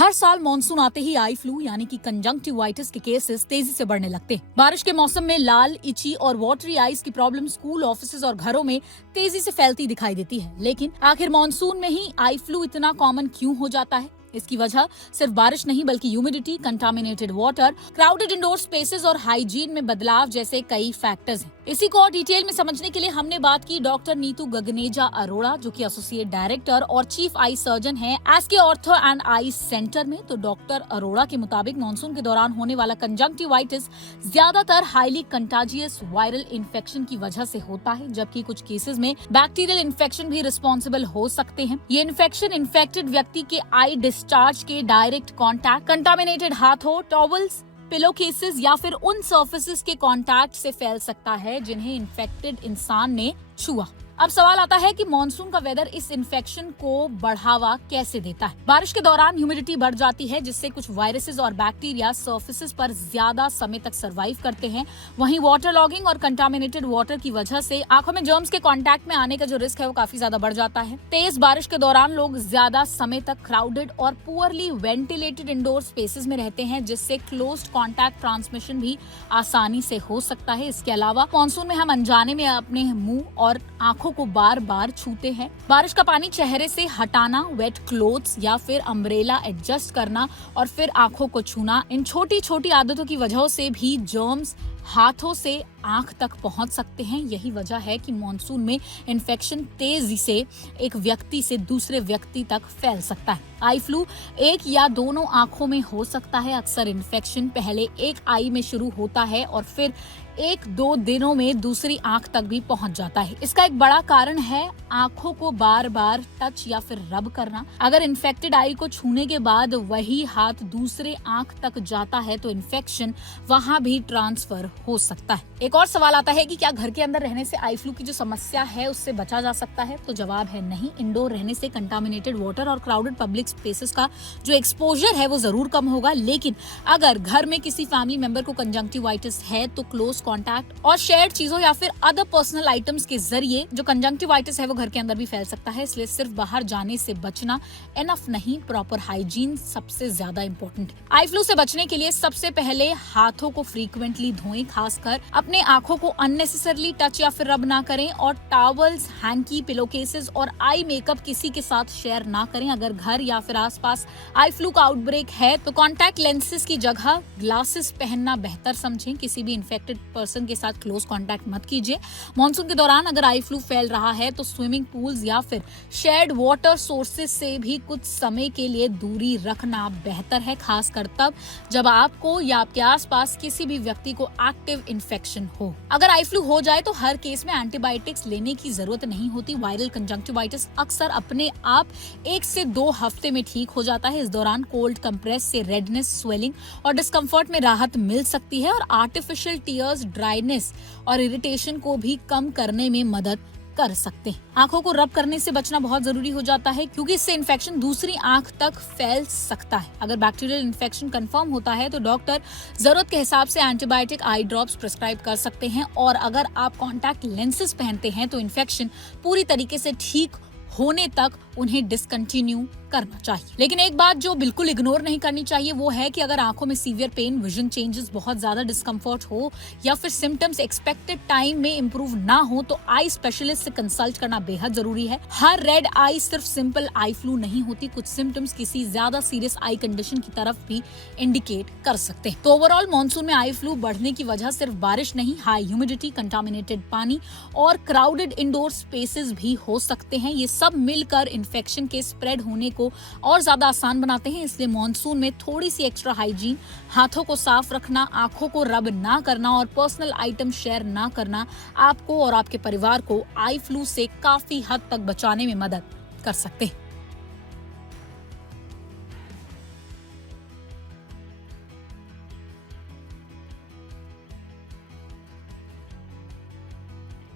हर साल मॉनसून आते ही eye flu यानी कि कंजंक्टिवाइटिस के केसेस तेजी से बढ़ने लगते हैं। बारिश के मौसम में लाल, इची और वाटरी आइज की प्रॉब्लम स्कूल, ऑफिस और घरों में तेजी से फैलती दिखाई देती है। लेकिन आखिर मॉनसून में ही आई फ्लू इतना कॉमन क्यों हो जाता है? इसकी वजह सिर्फ बारिश नहीं बल्कि humidity, contaminated water, crowded indoor spaces और हाइजीन में बदलाव जैसे कई फैक्टर्स हैं। इसी को और डिटेल में समझने के लिए हमने बात की डॉक्टर नीतू गगनेजा अरोड़ा, जो कि एसोसिएट डायरेक्टर और चीफ आई सर्जन हैं SK ortho and eye centre में। तो डॉक्टर अरोड़ा के मुताबिक मानसून के दौरान होने वाला कंजंक्टिवाइटिस ज्यादातर हाईली कंटाजियस वायरल इन्फेक्शन की वजह से होता है, जबकि कुछ केसेस में बैक्टीरियल इन्फेक्शन भी रिस्पॉन्सिबल हो सकते हैं। ये इन्फेक्शन इन्फेक्टेड व्यक्ति के आई डिस्चार्ज के डायरेक्ट कांटेक्ट, कंटामिनेटेड हाथों, टॉवल्स, पिलो केसेस या फिर उन सर्फेसिस के कांटेक्ट से फैल सकता है जिन्हें इन्फेक्टेड इंसान ने छुआ। अब सवाल आता है कि मॉनसून का वेदर इस इन्फेक्शन को बढ़ावा कैसे देता है। बारिश के दौरान ह्यूमिडिटी बढ़ जाती है, जिससे कुछ वायरसेस और बैक्टीरिया सर्फेसिस पर ज्यादा समय तक सर्वाइव करते हैं। वहीं वाटर लॉगिंग और कंटामिनेटेड वाटर की वजह से आंखों में जर्म्स के कांटेक्ट में आने का जो रिस्क है वो काफी ज्यादा बढ़ जाता है। तेज बारिश के दौरान लोग ज्यादा समय तक क्राउडेड और पुअरली वेंटिलेटेड इंडोर स्पेसेस में रहते हैं, जिससे क्लोज्ड कॉन्टैक्ट ट्रांसमिशन भी आसानी से हो सकता है। इसके अलावा मानसून में हम अनजाने में अपने मुंह और आंखों को बार बार छूते हैं। बारिश का पानी चेहरे से हटाना, वेट क्लोथ्स या फिर अम्ब्रेला एडजस्ट करना और फिर आंखों को छूना, इन छोटी छोटी आदतों की वजह से भी जर्म्स हाथों से आंख तक पहुंच सकते हैं। यही वजह है कि मॉनसून में इन्फेक्शन तेजी से एक व्यक्ति से दूसरे व्यक्ति तक फैल सकता है। आई फ्लू एक या दोनों आंखों में हो सकता है। अक्सर इन्फेक्शन पहले एक आई में शुरू होता है और फिर 1-2 दिनों में दूसरी आंख तक भी पहुंच जाता है। इसका एक बड़ा कारण है आंखों को बार बार टच या फिर रब करना। अगर इन्फेक्टेड आई को छूने के बाद वही हाथ दूसरे आंख तक जाता है तो इन्फेक्शन वहां भी ट्रांसफर हो सकता है। एक और सवाल आता है कि क्या घर के अंदर रहने से आई फ्लू की जो समस्या है उससे बचा जा सकता है? तो जवाब है नहीं। इंडोर रहने से कंटामिनेटेड वाटर और क्राउडेड पब्लिक स्पेसेस का जो एक्सपोजर है वो जरूर कम होगा, लेकिन अगर घर में किसी फैमिली मेंबर को कंजंक्टिवाइटिस है तो क्लोज कॉन्टैक्ट और शेयर्ड चीजों या फिर अदर पर्सनल आइटम्स के जरिए जो कंजंक्टिवाइटिस है वो घर के अंदर भी फैल सकता है। इसलिए सिर्फ बाहर जाने से बचना एनफ नहीं, प्रॉपर हाइजीन सबसे ज्यादा इंपॉर्टेंट है। आई फ्लू से बचने के लिए सबसे पहले हाथों को फ्रीक्वेंटली धोएं, खासकर अपने आंखों को अननेसेसरली टच या फिर रब ना करें और टॉवल्स, हैंकी, पिलो केसेस और आई मेकअप किसी के साथ शेयर ना करें। अगर घर या फिर आसपास आई फ्लू का आउटब्रेक है तो कॉन्टैक्ट लेंसेज की जगह ग्लासेस पहनना बेहतर समझें। किसी भी इन्फेक्टेड पर्सन के साथ क्लोज कॉन्टैक्ट मत कीजिए। मॉनसून के दौरान अगर आई फ्लू फैल रहा है तो स्विमिंग पूल्स या फिर शेयर्ड वाटर सोर्सेज से भी कुछ समय के लिए दूरी रखना बेहतर है, खासकर तब जब आपको या आपके आसपास किसी भी व्यक्ति को एक्टिव इन्फेक्शन हो। अगर आई फ्लू हो जाए तो हर केस में एंटीबायोटिक्स लेने की जरूरत नहीं होती। वायरल कंजंक्टिवाइटिस अक्सर अपने आप 1 से 2 हफ्ते में ठीक हो जाता है। इस दौरान कोल्ड कंप्रेस से रेडनेस, स्वेलिंग और डिस्कम्फर्ट में राहत मिल सकती है और आर्टिफिशियल टीयर्स ड्राइनेस और इरिटेशन को भी कम करने में मदद कर सकते हैं। आंखों को रब करने से बचना बहुत जरूरी हो जाता है, क्योंकि इससे इन्फेक्शन दूसरी आंख तक फैल सकता है। अगर बैक्टीरियल इन्फेक्शन कंफर्म होता है तो डॉक्टर जरूरत के हिसाब से एंटीबायोटिक आई ड्रॉप्स प्रिस्क्राइब कर सकते हैं और अगर आप कॉन्टैक्ट लेंसेज पहनते हैं तो इन्फेक्शन पूरी तरीके से ठीक होने तक उन्हें डिसकंटिन्यू करना चाहिए। लेकिन एक बात जो बिल्कुल इग्नोर नहीं करनी चाहिए वो है कि अगर आंखों में सीवियर पेन, विजन चेंजेस, बहुत ज्यादा डिस्कम्फर्ट हो या फिर सिम्टम्स एक्सपेक्टेड टाइम में इंप्रूव ना हो तो आई स्पेशलिस्ट से कंसल्ट करना बेहद जरूरी है। हर रेड आई सिर्फ सिंपल आई फ्लू नहीं होती। कुछ सिम्टम्स किसी ज्यादा सीरियस आई कंडीशन की तरफ भी इंडिकेट कर सकते हैं। तो ओवरऑल मॉनसून में आई फ्लू बढ़ने की वजह सिर्फ बारिश नहीं, हाई ह्यूमिडिटी, कंटामिनेटेड पानी और क्राउडेड इंडोर स्पेसेस भी हो सकते हैं। ये सब मिलकर इन्फेक्शन के स्प्रेड होने को और ज्यादा आसान बनाते हैं। इसलिए मॉनसून में थोड़ी सी एक्स्ट्रा हाइजीन, हाथों को साफ रखना, आंखों को रब ना करना और पर्सनल आइटम शेयर ना करना आपको और आपके परिवार को आई फ्लू से काफी हद तक बचाने में मदद कर सकते हैं।